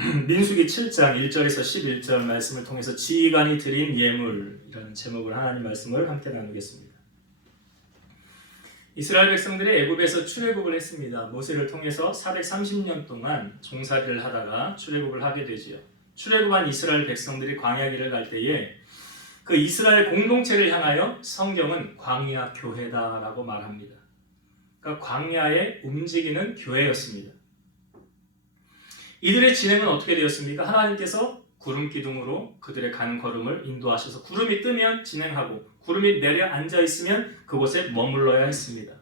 민수기 7장 1절에서 11절 말씀을 통해서 지휘관이 드린 예물이라는 제목을 하나님 말씀을 함께 나누겠습니다. 이스라엘 백성들이 애굽에서 출애굽을 했습니다. 모세를 통해서 430년 동안 종살이를 하다가 출애굽을 하게 되지요. 출애굽한 이스라엘 백성들이 광야길을 갈 때에 그 이스라엘 공동체를 향하여 성경은 광야 교회다라고 말합니다. 그러니까 광야에 움직이는 교회였습니다. 이들의 진행은 어떻게 되었습니까? 하나님께서 구름 기둥으로 그들의 가는 걸음을 인도하셔서 구름이 뜨면 진행하고 구름이 내려 앉아 있으면 그곳에 머물러야 했습니다.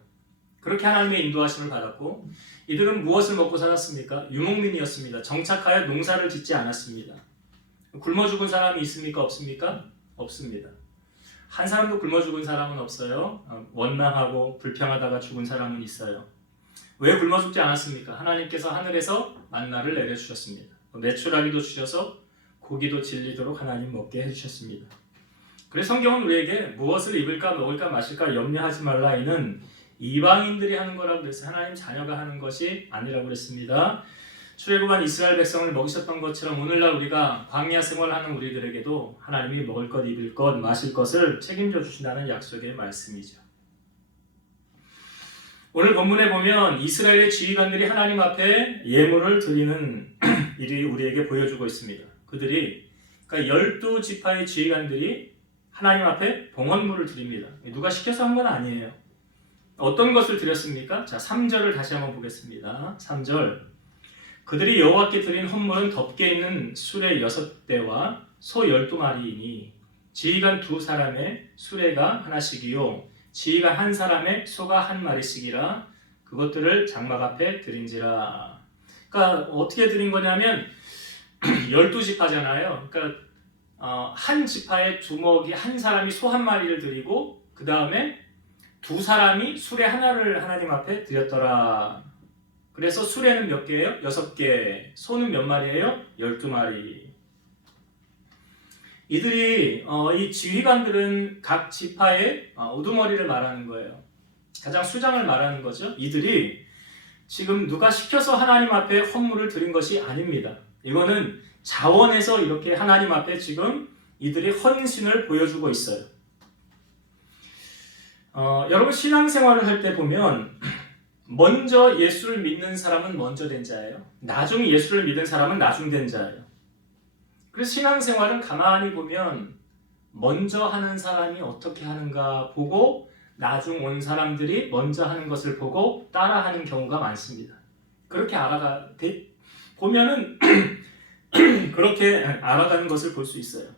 그렇게 하나님의 인도하심을 받았고 이들은 무엇을 먹고 살았습니까? 유목민이었습니다. 정착하여 농사를 짓지 않았습니다. 굶어 죽은 사람이 있습니까? 없습니까? 없습니다. 한 사람도 굶어 죽은 사람은 없어요. 원망하고 불평하다가 죽은 사람은 있어요. 왜 굶어 죽지 않았습니까? 하나님께서 하늘에서 만나를 내려주셨습니다. 메추라기도 주셔서 고기도 질리도록 하나님 먹게 해주셨습니다. 그래서 성경은 우리에게 무엇을 입을까 먹을까 마실까 염려하지 말라 이는 이방인들이 하는 거라고 그래서 하나님 자녀가 하는 것이 아니라고 그랬습니다. 출애굽한 이스라엘 백성을 먹이셨던 것처럼 오늘날 우리가 광야 생활하는 우리들에게도 하나님이 먹을 것, 입을 것, 마실 것을 책임져 주신다는 약속의 말씀이죠. 오늘 본문에 보면 이스라엘의 지휘관들이 하나님 앞에 예물을 드리는 일이 우리에게 보여주고 있습니다. 그들이 그러니까 12지파의 지휘관들이 하나님 앞에 봉헌물을 드립니다. 누가 시켜서 한 건 아니에요. 어떤 것을 드렸습니까? 자, 3절을 다시 한번 보겠습니다. 3절 그들이 여호와께 드린 헌물은 덮개 있는 수레 6대와 소 12마리이니 지휘관 2사람의 수레가 하나씩이요 지휘관 1사람의 소가 1마리씩이라 그것들을 장막 앞에 드린지라. 그러니까 어떻게 드린 거냐면 12지파잖아요. 그러니까 한 지파의 두목이 한 사람이 소 1마리를 드리고 그 다음에 2사람이 수레 하나를 하나님 앞에 드렸더라. 그래서 수레는 몇 개예요? 6개. 소는 몇 마리예요? 12마리. 이들이 이 지휘관들은 각 지파의 우두머리를 말하는 거예요. 가장 수장을 말하는 거죠. 이들이 지금 누가 시켜서 하나님 앞에 헌물을 드린 것이 아닙니다. 이거는 자원에서 이렇게 하나님 앞에 지금 이들이 헌신을 보여주고 있어요. 여러분 신앙생활을 할 때 보면 먼저 예수를 믿는 사람은 먼저 된 자예요. 나중 예수를 믿은 사람은 나중 된 자예요. 그래서 신앙생활은 가만히 보면 먼저 하는 사람이 어떻게 하는가 보고 나중 온 사람들이 먼저 하는 것을 보고 따라하는 경우가 많습니다. 그렇게 보면은 그렇게 알아가는 것을 볼 수 있어요.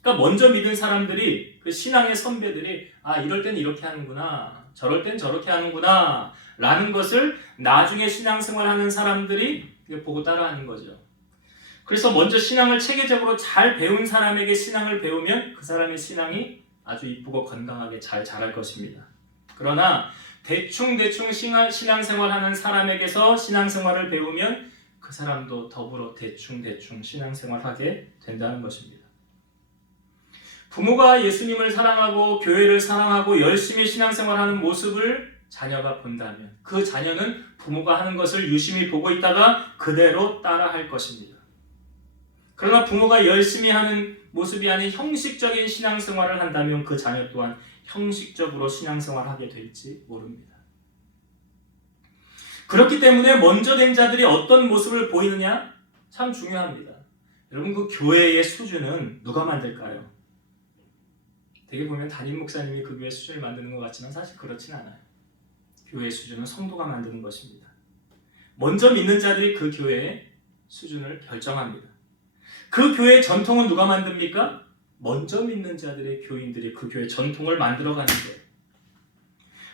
그러니까 먼저 믿은 사람들이 그 신앙의 선배들이 이럴 땐 이렇게 하는구나 저럴 땐 저렇게 하는구나 라는 것을 나중에 신앙생활하는 사람들이 보고 따라하는 거죠. 그래서 먼저 신앙을 체계적으로 잘 배운 사람에게 신앙을 배우면 그 사람의 신앙이 아주 이쁘고 건강하게 잘 자랄 것입니다. 그러나 대충 신앙생활하는 사람에게서 신앙생활을 배우면 그 사람도 더불어 대충 신앙생활하게 된다는 것입니다. 부모가 예수님을 사랑하고 교회를 사랑하고 열심히 신앙생활하는 모습을 자녀가 본다면 그 자녀는 부모가 하는 것을 유심히 보고 있다가 그대로 따라할 것입니다. 그러나 부모가 열심히 하는 모습이 아닌 형식적인 신앙생활을 한다면 그 자녀 또한 형식적으로 신앙생활하게 될지 모릅니다. 그렇기 때문에 먼저 된 자들이 어떤 모습을 보이느냐 참 중요합니다. 여러분 그 교회의 수준은 누가 만들까요? 되게 보면 담임 목사님이 그 교회 수준을 만드는 것 같지만 사실 그렇진 않아요. 교회의 수준은 성도가 만드는 것입니다. 먼저 믿는 자들이 그 교회의 수준을 결정합니다. 그 교회의 전통은 누가 만듭니까? 먼저 믿는 자들의 교인들이 그 교회의 전통을 만들어가는 거예요.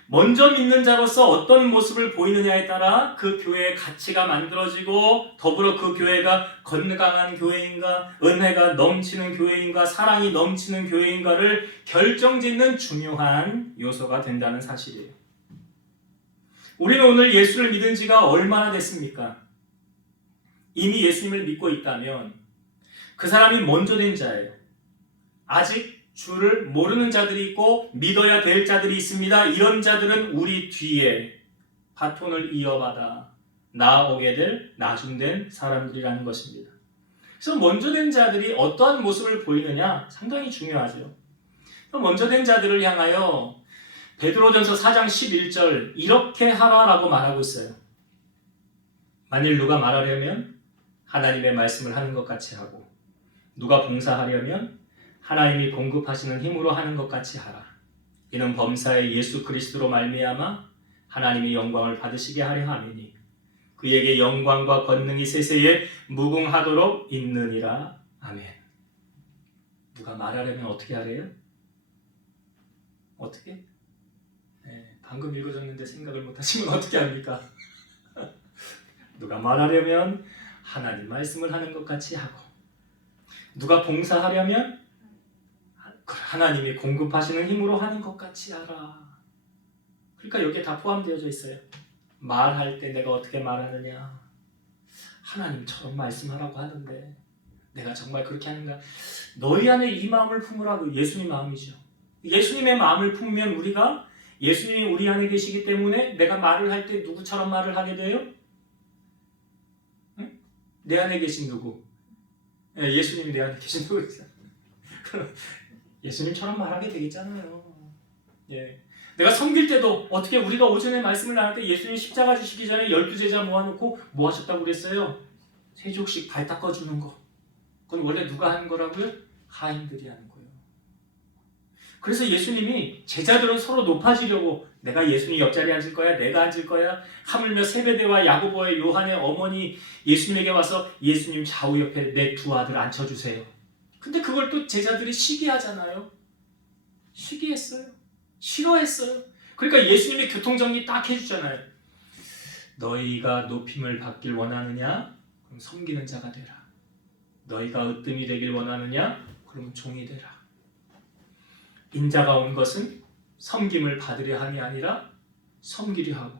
먼저 믿는 자로서 어떤 모습을 보이느냐에 따라 그 교회의 가치가 만들어지고 더불어 그 교회가 건강한 교회인가, 은혜가 넘치는 교회인가, 사랑이 넘치는 교회인가를 결정짓는 중요한 요소가 된다는 사실이에요. 우리는 오늘 예수를 믿은 지가 얼마나 됐습니까? 이미 예수님을 믿고 있다면 그 사람이 먼저 된 자예요. 아직 주를 모르는 자들이 있고 믿어야 될 자들이 있습니다. 이런 자들은 우리 뒤에 바톤을 이어받아 나오게 될 나중된 사람들이라는 것입니다. 그래서 먼저 된 자들이 어떠한 모습을 보이느냐 상당히 중요하죠. 먼저 된 자들을 향하여 베드로전서 4장 11절 이렇게 하라라고 말하고 있어요. 만일 누가 말하려면 하나님의 말씀을 하는 것 같이 하고 누가 봉사하려면 하나님이 공급하시는 힘으로 하는 것 같이 하라. 이는 범사의 예수 그리스도로 말미암아 하나님이 영광을 받으시게 하려 함이니 그에게 영광과 권능이 세세에 무궁하도록 있느니라. 아멘. 누가 말하려면 어떻게 하래요? 어떻게? 방금 읽어줬는데 생각을 못하시면 어떻게 합니까? 누가 말하려면 하나님 말씀을 하는 것 같이 하고 누가 봉사하려면 하나님이 공급하시는 힘으로 하는 것 같이 하라. 그러니까 여기에 다 포함되어져 있어요. 말할 때 내가 어떻게 말하느냐. 하나님처럼 말씀하라고 하는데 내가 정말 그렇게 하는가. 너희 안에 이 마음을 품으라고. 예수님 마음이죠. 예수님의 마음을 품으면 우리가 예수님이 우리 안에 계시기 때문에 내가 말을 할 때 누구처럼 말을 하게 돼요? 응? 내 안에 계신 누구? 예수님이 내 안에 계신 누구 있어요? 예수님처럼 말하게 되겠잖아요. 예. 내가 섬길 때도 어떻게 우리가 오전에 말씀을 나눌 때 예수님 십자가 지시기 전에 12제자 모아놓고 뭐 하셨다고 그랬어요? 세족씩 발 닦아주는 거. 그건 원래 누가 하는 거라고요? 하인들이 하는 거예요. 그래서 예수님이 제자들은 서로 높아지려고 내가 예수님 옆자리에 앉을 거야, 내가 앉을 거야. 하물며 세베대와 야고보와 요한의 어머니 예수님에게 와서 예수님 좌우 옆에 내 두 아들 앉혀주세요. 근데 그걸 또 제자들이 시기하잖아요. 시기했어요. 싫어했어요. 그러니까 예수님이 교통정리 딱 해주잖아요. 너희가 높임을 받길 원하느냐? 그럼 섬기는 자가 되라. 너희가 으뜸이 되길 원하느냐? 그러면 종이 되라. 인자가 온 것은 섬김을 받으려 함이 아니라 섬기려 하고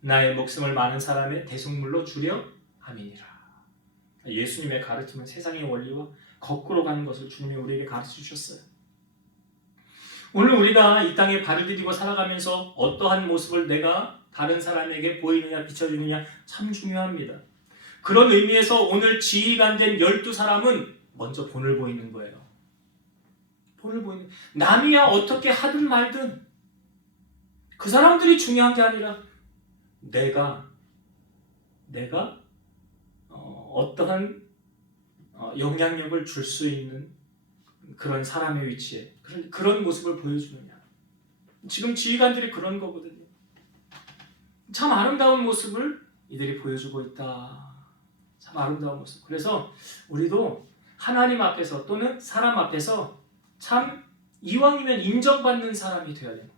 나의 목숨을 많은 사람의 대속물로 주려 함이니라. 예수님의 가르침은 세상의 원리와 거꾸로 가는 것을 주님이 우리에게 가르쳐 주셨어요. 오늘 우리가 이 땅에 발을 디디고 살아가면서 어떠한 모습을 내가 다른 사람에게 보이느냐 비춰주느냐 참 중요합니다. 그런 의미에서 오늘 지휘관된 12사람은 먼저 본을 보이는 거예요. 본을 보이는, 남이야 어떻게 하든 말든 그 사람들이 중요한 게 아니라 내가 어떠한 영향력을 줄 수 있는 그런 사람의 위치에 그런 모습을 보여주느냐. 지금 지휘관들이 그런 거거든요. 참 아름다운 모습을 이들이 보여주고 있다. 참 아름다운 모습. 그래서 우리도 하나님 앞에서 또는 사람 앞에서 참 이왕이면 인정받는 사람이 되어야 돼요.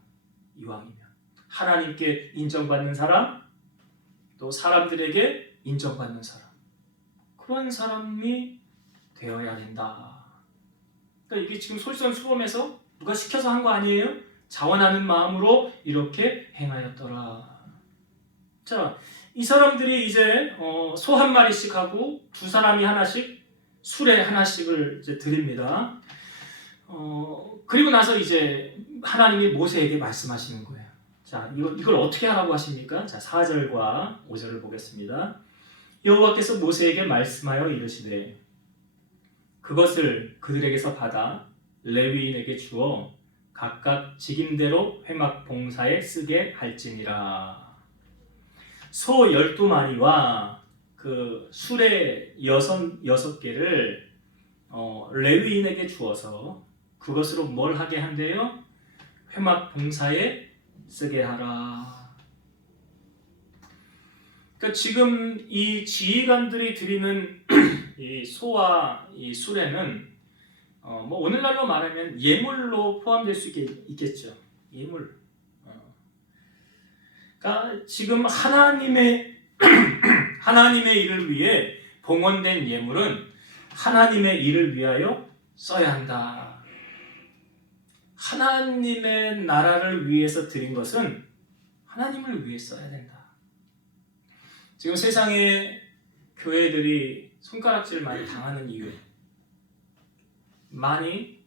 이왕이면 하나님께 인정받는 사람, 또 사람들에게 인정받는 사람, 그런 사람이 되어야 된다. 그러니까 이게 지금 솔선수범해서 누가 시켜서 한 거 아니에요? 자원하는 마음으로 이렇게 행하였더라. 자, 이 사람들이 이제 소 한 마리씩 하고 두 사람이 하나씩 수레 하나씩을 이제 드립니다. 그리고 나서 이제 하나님이 모세에게 말씀하시는 거예요. 자, 이걸 어떻게 하라고 하십니까? 자, 4절과 5절을 보겠습니다. 여호와께서 모세에게 말씀하여 이르시되 그것을 그들에게서 받아 레위인에게 주어 각각 직임대로 회막 봉사에 쓰게 할지니라. 소 12마리와 그 수레 6개를 레위인에게 주어서 그것으로 뭘 하게 한대요? 회막 봉사에 쓰게 하라. 그러니까 지금 이 지휘관들이 드리는 이 소와 이 수레는 뭐 오늘날로 말하면 예물로 포함될 수 있겠죠. 예물. 그러니까 지금 하나님의 일을 위해 봉헌된 예물은 하나님의 일을 위하여 써야 한다. 하나님의 나라를 위해서 드린 것은 하나님을 위해 써야 된다. 지금 세상의 교회들이 손가락질 많이 당하는 이유, 많이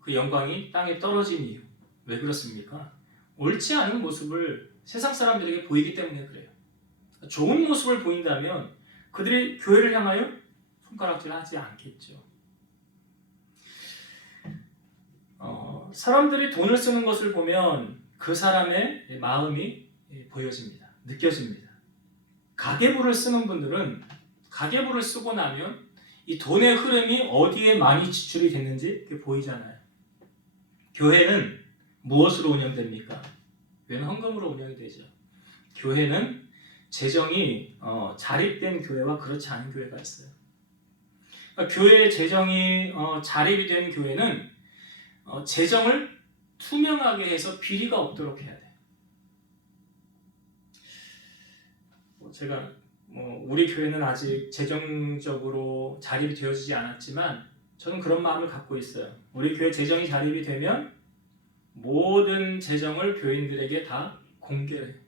그 영광이 땅에 떨어진 이유, 왜 그렇습니까? 옳지 않은 모습을 세상 사람들에게 보이기 때문에 그래요. 좋은 모습을 보인다면 그들이 교회를 향하여 손가락질하지 않겠죠. 사람들이 돈을 쓰는 것을 보면 그 사람의 마음이 보여집니다. 느껴집니다. 가계부를 쓰는 분들은 가계부를 쓰고 나면 이 돈의 흐름이 어디에 많이 지출이 됐는지 보이잖아요. 교회는 무엇으로 운영됩니까? 교회는 헌금으로 운영이 되죠. 교회는 재정이 자립된 교회와 그렇지 않은 교회가 있어요. 그러니까 교회의 재정이 자립이 된 교회는 재정을 투명하게 해서 비리가 없도록 해야 돼요. 제가 우리 교회는 아직 재정적으로 자립이 되어지지 않았지만 저는 그런 마음을 갖고 있어요. 우리 교회 재정이 자립이 되면 모든 재정을 교인들에게 다 공개를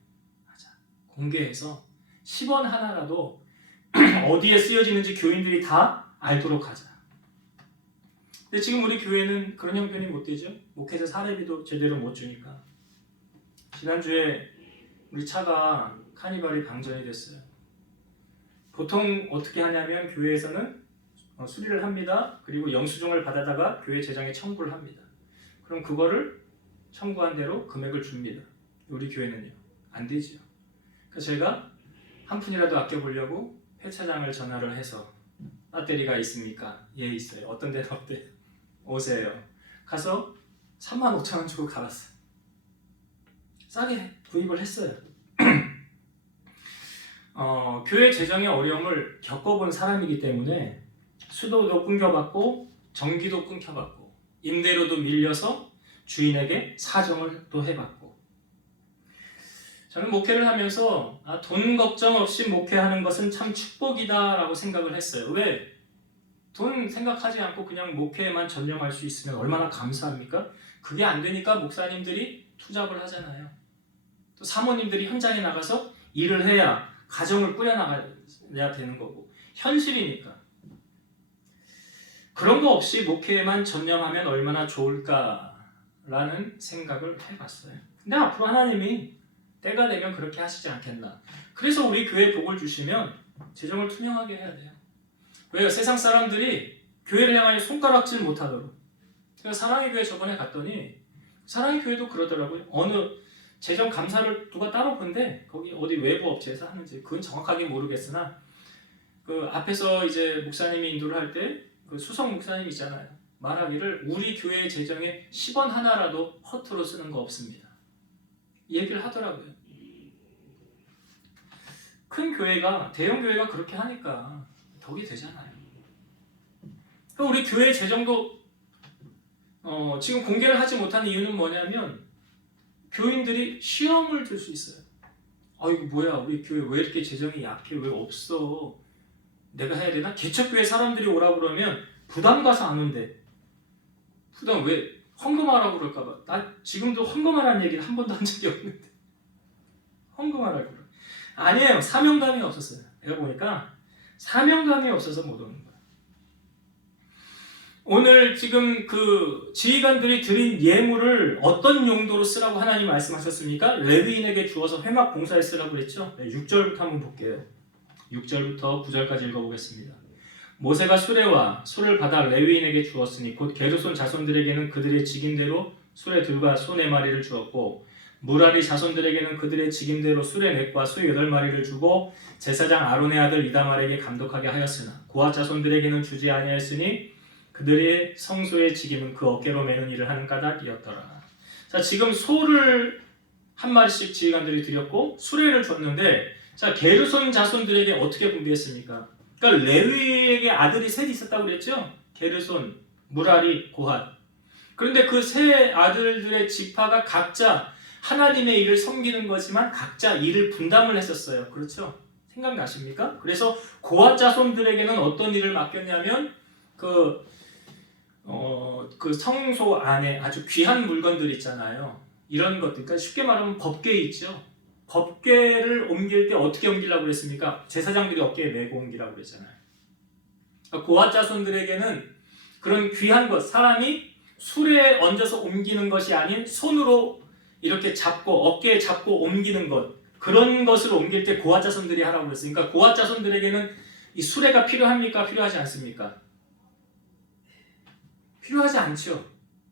하자. 공개해서 10원 하나라도 어디에 쓰여지는지 교인들이 다 알도록 하자. 근데 지금 우리 교회는 그런 형편이 못 되죠. 목회자 사례비도 제대로 못 주니까. 지난주에 우리 차가 카니발이 방전이 됐어요. 보통 어떻게 하냐면 교회에서는 수리를 합니다. 그리고 영수증을 받아다가 교회 재정에 청구를 합니다. 그럼 그거를 청구한 대로 금액을 줍니다. 우리 교회는요. 안 되죠. 그래서 제가 한 푼이라도 아껴보려고 폐차장을 전화를 해서 배터리가 있습니까? 예, 있어요. 어떤 데는 어때요? 오세요. 가서 35,000원 주고 갈았어요. 싸게 구입을 했어요. 교회 재정의 어려움을 겪어본 사람이기 때문에 수도도 끊겨받고 전기도 끊겨받고 임대료도 밀려서 주인에게 사정을 또 해봤고, 저는 목회를 하면서 돈 걱정 없이 목회하는 것은 참 축복이다 라고 생각을 했어요. 왜? 돈 생각하지 않고 그냥 목회에만 전념할 수 있으면 얼마나 감사합니까? 그게 안 되니까 목사님들이 투잡을 하잖아요. 또 사모님들이 현장에 나가서 일을 해야 가정을 꾸려나가야 되는 거고, 현실이니까. 그런 거 없이 목회에만 전념하면 얼마나 좋을까라는 생각을 해봤어요. 근데 앞으로 하나님이 때가 되면 그렇게 하시지 않겠나. 그래서 우리 교회에 복을 주시면 재정을 투명하게 해야 돼요. 왜요? 세상 사람들이 교회를 향하여 손가락질 못하도록. 그래서 사랑의 교회 저번에 갔더니 사랑의 교회도 그러더라고요. 어느 재정 감사를 누가 따로 본데 거기 어디 외부 업체에서 하는지 그건 정확하게 모르겠으나 그 앞에서 이제 목사님이 인도를 할 때 그 수석 목사님 있잖아요. 말하기를 우리 교회 재정에 10원 하나라도 허투루 쓰는 거 없습니다. 얘기를 하더라고요. 큰 교회가 대형 교회가 그렇게 하니까 덕이 되잖아요. 우리 교회 재정도 지금 공개를 하지 못하는 이유는 뭐냐면 교인들이 시험을 들 수 있어요. 이거 뭐야, 우리 교회 왜 이렇게 재정이 약해, 왜 없어, 내가 해야 되나? 개척교회 사람들이 오라고 그러면 부담 가서 안 온대. 부담 왜? 헌금하라고 그럴까봐. 나 지금도 헌금하라는 얘기를 한 번도 한 적이 없는데 헌금하라고 그래. 아니에요. 사명감이 없었어요. 내가 보니까 사명감이 없어서 못 오는 거야. 오늘 지금 그 지휘관들이 드린 예물을 어떤 용도로 쓰라고 하나님 말씀하셨습니까? 레위인에게 주어서 회막 봉사에 쓰라고 그랬죠. 6절부터 한번 볼게요. 6절부터 9절까지 읽어보겠습니다. 모세가 수레와 소를 받아 레위인에게 주었으니 곧 게르손 자손들에게는 그들의 직임대로 수레 둘과 소 4마리를 주었고 무라리 자손들에게는 그들의 직임대로 수레 4과 소 8마리를 주고 제사장 아론의 아들 이다말에게 감독하게 하였으나 고핫 자손들에게는 주지 아니하였으니 그들의 성소의 직임은 그 어깨로 매는 일을 하는 까닭이었더라. 자, 지금 소를 한 마리씩 지휘관들이 드렸고 수레를 줬는데, 자, 게르손 자손들에게 어떻게 분배했습니까? 그러니까 레위에게 아들이 셋이 있었다고 그랬죠? 게르손, 무라리, 고핫. 그런데 그 세 아들들의 지파가 각자 하나님의 일을 섬기는 거지만 각자 일을 분담을 했었어요. 그렇죠? 생각나십니까? 그래서 고핫 자손들에게는 어떤 일을 맡겼냐면 그 성소 안에 아주 귀한 물건들 있잖아요. 이런 것들, 그러니까 쉽게 말하면 법궤 있죠. 법궤를 옮길 때 어떻게 옮기려고 그랬습니까? 제사장들이 어깨에 메고 옮기라고 그랬잖아요. 그러니까 고핫 자손들에게는 그런 귀한 것, 사람이 수레에 얹어서 옮기는 것이 아닌 손으로 이렇게 잡고 어깨에 잡고 옮기는 것, 그런 것을 옮길 때 고아 자손들이 하라고 그랬어요. 그러니까 고아 자손들에게는 이 수레가 필요합니까? 필요하지 않습니까? 필요하지 않죠.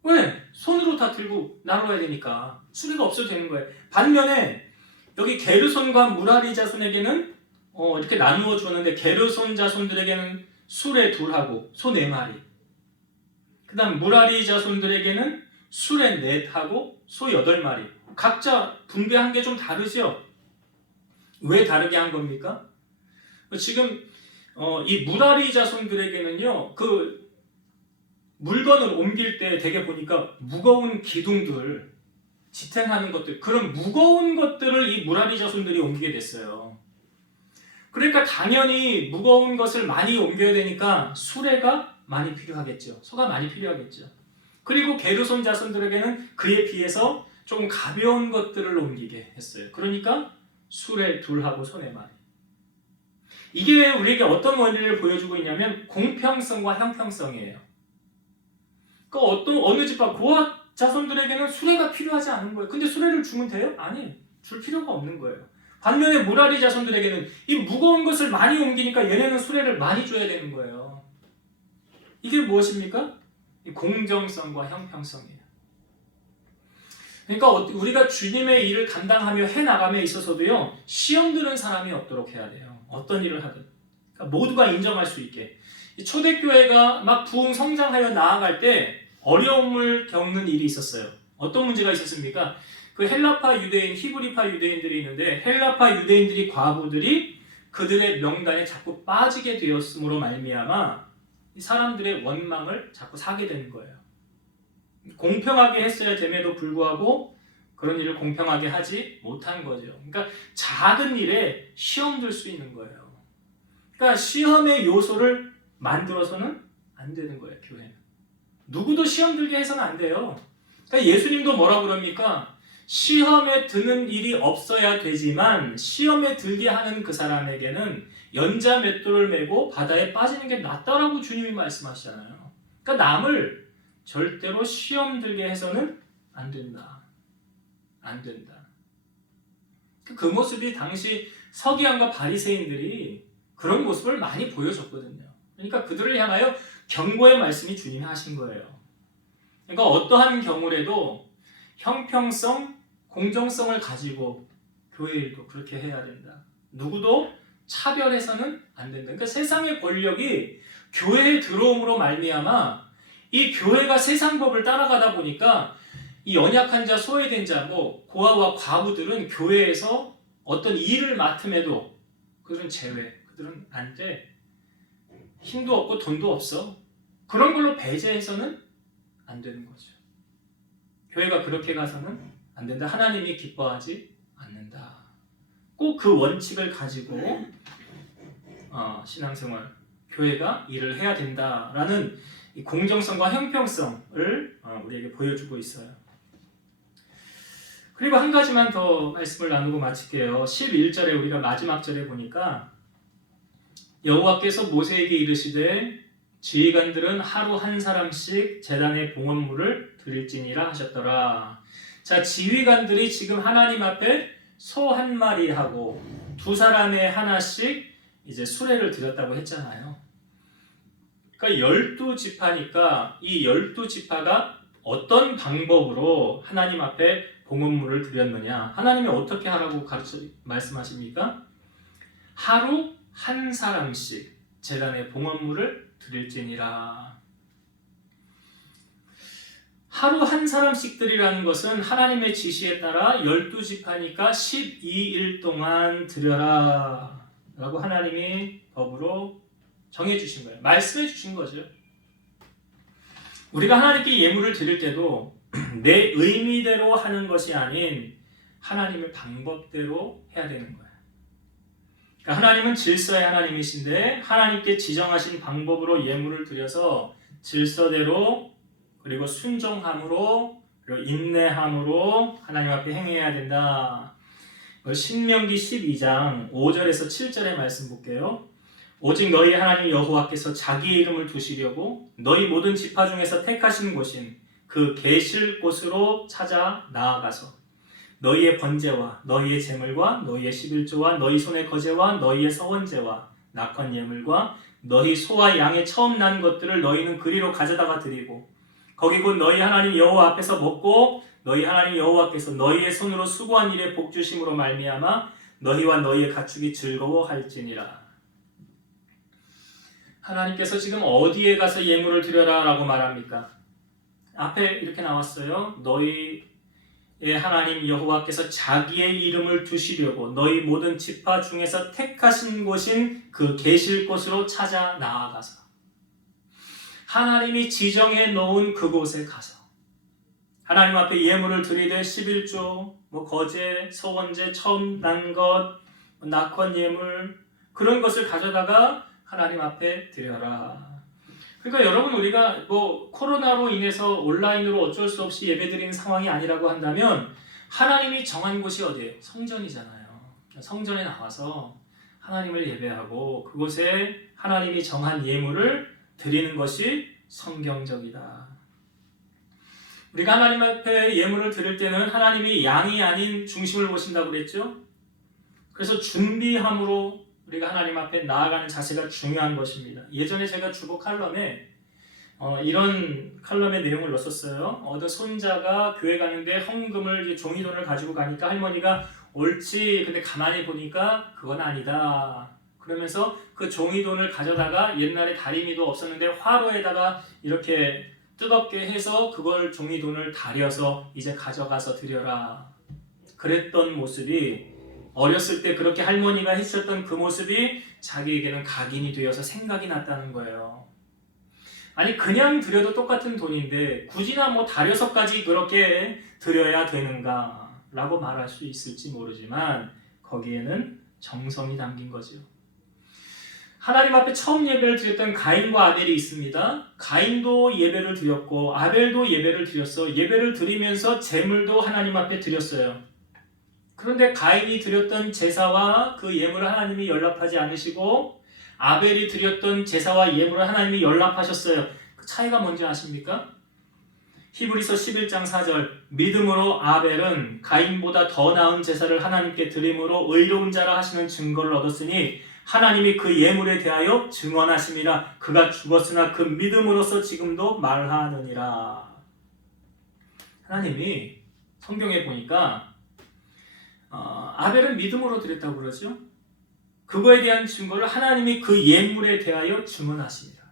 왜? 손으로 다 들고 나눠야 되니까 수레가 없어도 되는 거예요. 반면에 여기 게르손과 무라리 자손에게는 이렇게 나누어 주었는데 게르손 자손들에게는 수레 2하고 소 4마리, 그 다음 무라리 자손들에게는 수레 4하고 소 8마리, 각자 분배한 게 좀 다르죠. 왜 다르게 한 겁니까? 지금 이 무라리 자손들에게는요, 그 물건을 옮길 때 되게 보니까 무거운 기둥들, 지탱하는 것들, 그런 무거운 것들을 이 무라리 자손들이 옮기게 됐어요. 그러니까 당연히 무거운 것을 많이 옮겨야 되니까 수레가 많이 필요하겠죠. 소가 많이 필요하겠죠. 그리고 게르손 자손들에게는 그에 비해서 조금 가벼운 것들을 옮기게 했어요. 그러니까 수레 2하고 소 4마리. 이게 우리에게 어떤 원리를 보여주고 있냐면 공평성과 형평성이에요. 그러니까 어느 집안 고아 자손들에게는 수레가 필요하지 않은 거예요. 근데 수레를 주면 돼요? 아니, 줄 필요가 없는 거예요. 반면에 무라리 자손들에게는 이 무거운 것을 많이 옮기니까 얘네는 수레를 많이 줘야 되는 거예요. 이게 무엇입니까? 공정성과 형평성이에요. 그러니까 우리가 주님의 일을 감당하며 해나감에 있어서도요, 시험 드는 사람이 없도록 해야 돼요. 어떤 일을 하든. 그러니까 모두가 인정할 수 있게. 초대교회가 막 부흥 성장하여 나아갈 때 어려움을 겪는 일이 있었어요. 어떤 문제가 있었습니까? 그 헬라파 유대인, 히브리파 유대인들이 있는데 헬라파 유대인들이 과부들이 그들의 명단에 자꾸 빠지게 되었으므로 말미암아 사람들의 원망을 자꾸 사게 되는 거예요. 공평하게 했어야 됨에도 불구하고 그런 일을 공평하게 하지 못한 거죠. 그러니까 작은 일에 시험 들 수 있는 거예요. 그러니까 시험의 요소를 만들어서는 안 되는 거예요, 교회는. 누구도 시험 들게 해서는 안 돼요. 그러니까 예수님도 뭐라고 그럽니까? 시험에 드는 일이 없어야 되지만 시험에 들게 하는 그 사람에게는 연자 맷돌을 메고 바다에 빠지는 게 낫다라고 주님이 말씀하시잖아요. 그러니까 남을 절대로 시험 들게 해서는 안 된다. 안 된다. 그 모습이 당시 서기관과 바리새인들이 그런 모습을 많이 보여줬거든요. 그러니까 그들을 향하여 경고의 말씀이 주님이 하신 거예요. 그러니까 어떠한 경우라도 형평성, 공정성을 가지고 교회 일도 그렇게 해야 된다. 누구도 차별해서는 안 된다. 그러니까 세상의 권력이 교회에 들어옴으로 말미암아 이 교회가 세상 법을 따라가다 보니까 이 연약한 자, 소외된 자, 고아와 과부들은 교회에서 어떤 일을 맡음에도 그들은 제외, 그들은 안 돼. 힘도 없고 돈도 없어. 그런 걸로 배제해서는 안 되는 거죠. 교회가 그렇게 가서는 안 된다. 하나님이 기뻐하지 않는다. 꼭 그 원칙을 가지고 신앙생활, 교회가 일을 해야 된다라는 이 공정성과 형평성을 우리에게 보여주고 있어요. 그리고 한 가지만 더 말씀을 나누고 마칠게요. 11절에 우리가 마지막 절에 보니까 여호와께서 모세에게 이르시되 지휘관들은 하루 한 사람씩 제단에 봉헌물을 드릴지니라 하셨더라. 자, 지휘관들이 지금 하나님 앞에 소 1마리하고 2사람에 하나씩 이제 수레를 드렸다고 했잖아요. 그러니까 12지파니까 이 12지파가 어떤 방법으로 하나님 앞에 봉헌물을 드렸느냐? 하나님이 어떻게 하라고 말씀하십니까? 하루 한 사람씩 제단에 봉헌물을 드릴지니라. 하루 한 사람씩 드리라는 것은 하나님의 지시에 따라 12지파니까 12일 동안 드려라 라고 하나님이 법으로 정해주신 거예요. 말씀해 주신 거죠. 우리가 하나님께 예물을 드릴 때도 내 의미대로 하는 것이 아닌 하나님의 방법대로 해야 되는 거예요. 그러니까 하나님은 질서의 하나님이신데 하나님께 지정하신 방법으로 예물을 드려서 질서대로 그리고 순종함으로 그리고 인내함으로 하나님 앞에 행해야 된다. 신명기 12장 5절에서 7절의 말씀 볼게요. 오직 너희 하나님 여호와께서 자기의 이름을 두시려고 너희 모든 지파 중에서 택하신 곳인 그 계실 곳으로 찾아 나아가서 너희의 번제와 너희의 제물과 너희의 11조와 너희 손의 거제와 너희의 서원제와 낙헌 예물과 너희 소와 양의 처음 난 것들을 너희는 그리로 가져다가 드리고 거기 곧 너희 하나님 여호와 앞에서 먹고 너희 하나님 여호와께서 너희의 손으로 수고한 일에 복 주심으로 말미암아 너희와 너희의 가축이 즐거워할지니라. 하나님께서 지금 어디에 가서 예물을 드려라 라고 말합니까? 앞에 이렇게 나왔어요. 너희의 하나님 여호와께서 자기의 이름을 두시려고 너희 모든 지파 중에서 택하신 곳인 그 계실 곳으로 찾아 나아가서 하나님이 지정해 놓은 그곳에 가서 하나님 앞에 예물을 드리되 11조, 거제, 서원제, 처음 난 것, 낙헌 예물 그런 것을 가져다가 하나님 앞에 드려라. 그러니까 여러분 우리가 코로나로 인해서 온라인으로 어쩔 수 없이 예배드리는 상황이 아니라고 한다면 하나님이 정한 곳이 어디예요? 성전이잖아요. 성전에 나와서 하나님을 예배하고 그곳에 하나님이 정한 예물을 드리는 것이 성경적이다. 우리가 하나님 앞에 예물을 드릴 때는 하나님이 양이 아닌 중심을 보신다고 그랬죠? 그래서 준비함으로 우리가 하나님 앞에 나아가는 자세가 중요한 것입니다. 예전에 제가 주보 칼럼에 이런 칼럼의 내용을 넣었어요. 어떤 손자가 교회 가는데 헌금을 종이돈을 가지고 가니까 할머니가 옳지 근데 가만히 보니까 그건 아니다. 그러면서 그 종이돈을 가져다가 옛날에 다리미도 없었는데 화로에다가 이렇게 뜨겁게 해서 그걸 종이돈을 다려서 이제 가져가서 드려라. 그랬던 모습이 어렸을 때 그렇게 할머니가 했었던 그 모습이 자기에게는 각인이 되어서 생각이 났다는 거예요. 아니 그냥 드려도 똑같은 돈인데 굳이나 다려서까지 그렇게 드려야 되는가 라고 말할 수 있을지 모르지만 거기에는 정성이 담긴 거죠. 하나님 앞에 처음 예배를 드렸던 가인과 아벨이 있습니다. 가인도 예배를 드렸고 아벨도 예배를 드렸어. 예배를 드리면서 제물도 하나님 앞에 드렸어요. 그런데 가인이 드렸던 제사와 그 예물을 하나님이 연락하지 않으시고 아벨이 드렸던 제사와 예물을 하나님이 연락하셨어요. 그 차이가 뭔지 아십니까? 히브리서 11장 4절 믿음으로 아벨은 가인보다 더 나은 제사를 하나님께 드림으로 의로운 자라 하시는 증거를 얻었으니 하나님이 그 예물에 대하여 증언하심이라. 그가 죽었으나 그 믿음으로서 지금도 말하느니라. 하나님이 성경에 보니까 아벨은 믿음으로 드렸다고 그러죠. 그거에 대한 증거를 하나님이 그 예물에 대하여 증언하십니다.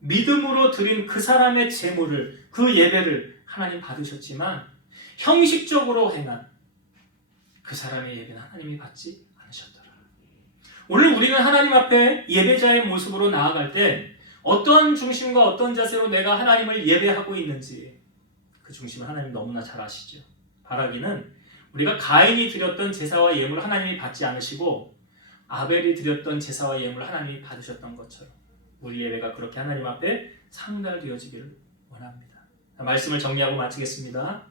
믿음으로 드린 그 사람의 제물을 그 예배를 하나님 받으셨지만 형식적으로 행한 그 사람의 예배는 하나님이 받지 않으셨더라. 오늘 우리는 하나님 앞에 예배자의 모습으로 나아갈 때 어떤 중심과 어떤 자세로 내가 하나님을 예배하고 있는지 그 중심을 하나님 너무나 잘 아시죠. 바라기는 우리가 가인이 드렸던 제사와 예물을 하나님이 받지 않으시고 아벨이 드렸던 제사와 예물을 하나님이 받으셨던 것처럼 우리 예배가 그렇게 하나님 앞에 상달되어지기를 원합니다. 말씀을 정리하고 마치겠습니다.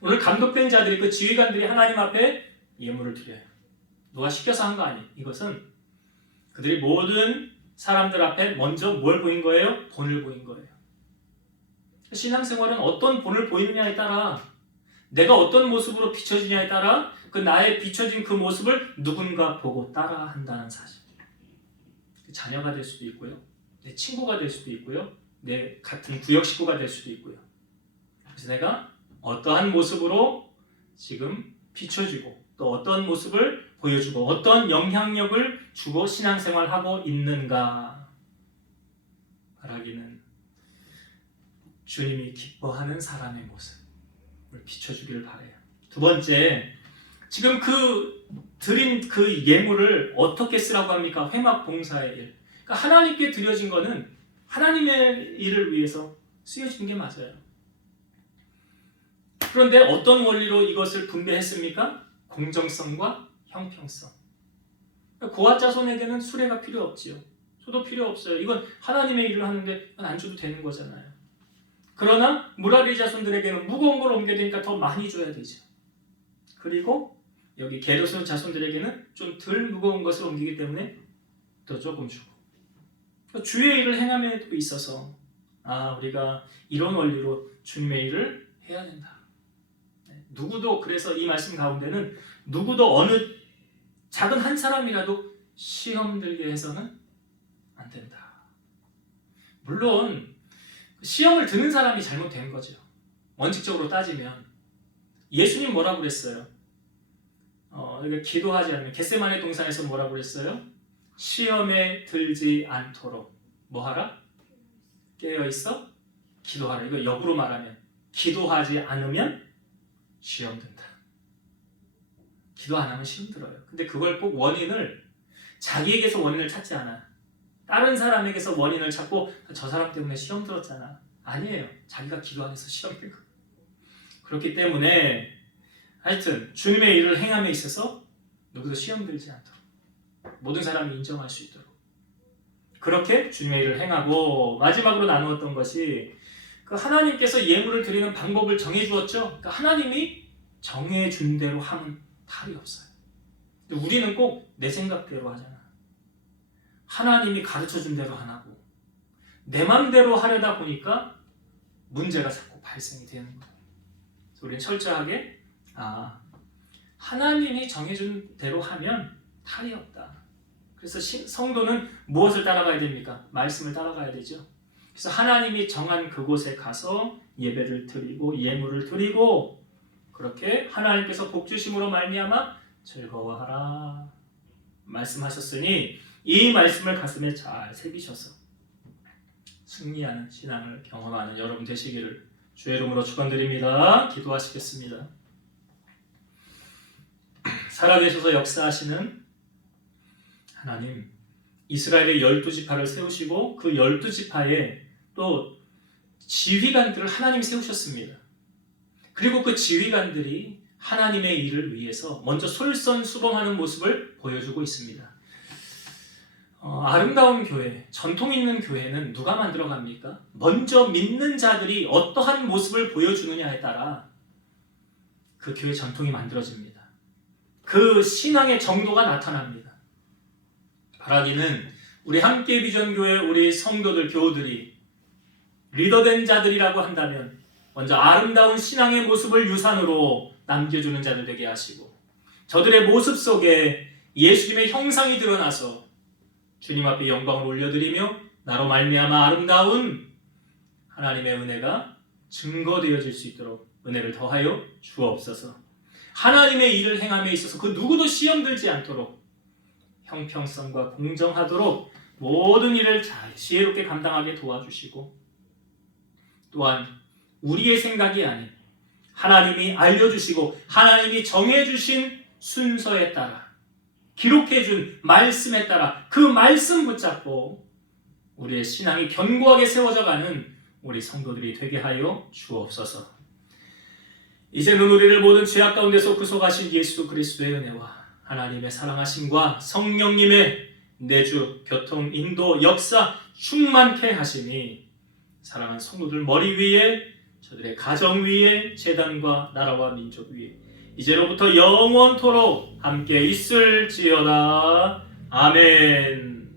오늘 감독된 자들이 그 지휘관들이 하나님 앞에 예물을 드려요. 누가 시켜서 한 거 아니에요. 이것은 그들이 모든 사람들 앞에 먼저 뭘 보인 거예요? 본을 보인 거예요. 신앙생활은 어떤 본을 보이느냐에 따라 내가 어떤 모습으로 비춰지냐에 따라 그 나의 비춰진 그 모습을 누군가 보고 따라한다는 사실. 자녀가 될 수도 있고요. 내 친구가 될 수도 있고요. 내 같은 구역 식구가 될 수도 있고요. 그래서 내가 어떠한 모습으로 지금 비춰지고 또 어떤 모습을 보여주고 어떤 영향력을 주고 신앙생활하고 있는가 말하기는 주님이 기뻐하는 사람의 모습을 비춰주기를 바라요. 두 번째, 지금 드린 그 예물을 어떻게 쓰라고 합니까? 회막 봉사의 일. 그러니까 하나님께 드려진 거는 하나님의 일을 위해서 쓰여진 게 맞아요. 그런데 어떤 원리로 이것을 분배했습니까? 공정성과 형평성. 고아 자손에게는 수레가 필요 없지요. 소도 필요 없어요. 이건 하나님의 일을 하는데 이건 안 줘도 되는 거잖아요. 그러나 무라리 자손들에게는 무거운 걸 옮겨야 되니까 더 많이 줘야 되죠. 그리고 여기 게르손 자손들에게는 좀 덜 무거운 것을 옮기기 때문에 더 조금 주고. 주의 일을 행함에도 있어서 우리가 이런 원리로 주님의 일을 해야 된다. 누구도 그래서 이 말씀 가운데는 누구도 어느 작은 한 사람이라도 시험 들게 해서는 안 된다. 물론 시험을 드는 사람이 잘못된 거죠. 원칙적으로 따지면 예수님 뭐라고 그랬어요? 기도하지 않으면 겟세마네 동산에서 뭐라고 그랬어요? 시험에 들지 않도록 뭐 하라? 깨어 있어 기도하라. 이거 역으로 말하면 기도하지 않으면 시험 든다. 기도 안 하면 시험 들어요. 근데 그걸 꼭 원인을 자기에게서 원인을 찾지 않아. 다른 사람에게서 원인을 찾고 저 사람 때문에 시험 들었잖아. 아니에요. 자기가 기도 안 해서 시험 든 거. 그렇기 때문에 하여튼 주님의 일을 행함에 있어서 누구도 시험 들지 않도록 모든 사람이 인정할 수 있도록 그렇게 주님의 일을 행하고 마지막으로 나누었던 것이 그 하나님께서 예물을 드리는 방법을 정해주었죠. 그러니까 하나님이 정해준 대로 하면 탈이 없어요. 근데 우리는 꼭 내 생각대로 하잖아. 하나님이 가르쳐준 대로 안 하고 내 맘대로 하려다 보니까 문제가 자꾸 발생이 되는 거예요. 그래서 우리는 철저하게 하나님이 정해준 대로 하면 탈이 없다. 그래서 성도는 무엇을 따라가야 됩니까? 말씀을 따라가야 되죠. 그래서 하나님이 정한 그곳에 가서 예배를 드리고 예물을 드리고 그렇게 하나님께서 복 주심으로 말미암아 즐거워하라 말씀하셨으니 이 말씀을 가슴에 잘 새기셔서 승리하는 신앙을 경험하는 여러분 되시기를 주의 이름으로 축원드립니다. 기도하시겠습니다. 살아계셔서 역사하시는 하나님, 이스라엘의 12지파를 세우시고 그 12지파에 또 지휘관들을 하나님이 세우셨습니다. 그리고 그 지휘관들이 하나님의 일을 위해서 먼저 솔선수범하는 모습을 보여주고 있습니다. 아름다운 교회, 전통 있는 교회는 누가 만들어갑니까? 먼저 믿는 자들이 어떠한 모습을 보여주느냐에 따라 그 교회 전통이 만들어집니다. 그 신앙의 정도가 나타납니다. 바라기는 우리 함께 비전교회 우리 성도들, 교우들이 리더된 자들이라고 한다면 먼저 아름다운 신앙의 모습을 유산으로 남겨주는 자들 되게 하시고 저들의 모습 속에 예수님의 형상이 드러나서 주님 앞에 영광을 올려드리며 나로 말미암아 아름다운 하나님의 은혜가 증거되어질 수 있도록 은혜를 더하여 주옵소서. 하나님의 일을 행함에 있어서 그 누구도 시험 들지 않도록 형평성과 공정하도록 모든 일을 잘 지혜롭게 감당하게 도와주시고 또한 우리의 생각이 아닌 하나님이 알려주시고 하나님이 정해주신 순서에 따라 기록해준 말씀에 따라 그 말씀 붙잡고 우리의 신앙이 견고하게 세워져가는 우리 성도들이 되게 하여 주옵소서. 이제는 우리를 모든 죄악 가운데서 구속하신 예수 그리스도의 은혜와 하나님의 사랑하심과 성령님의 내주, 교통, 인도, 역사 충만케 하심이 사랑하는 성도들 머리 위에 저들의 가정 위에 제단과 나라와 민족 위에 이제로부터 영원토록 함께 있을지어다. 아멘.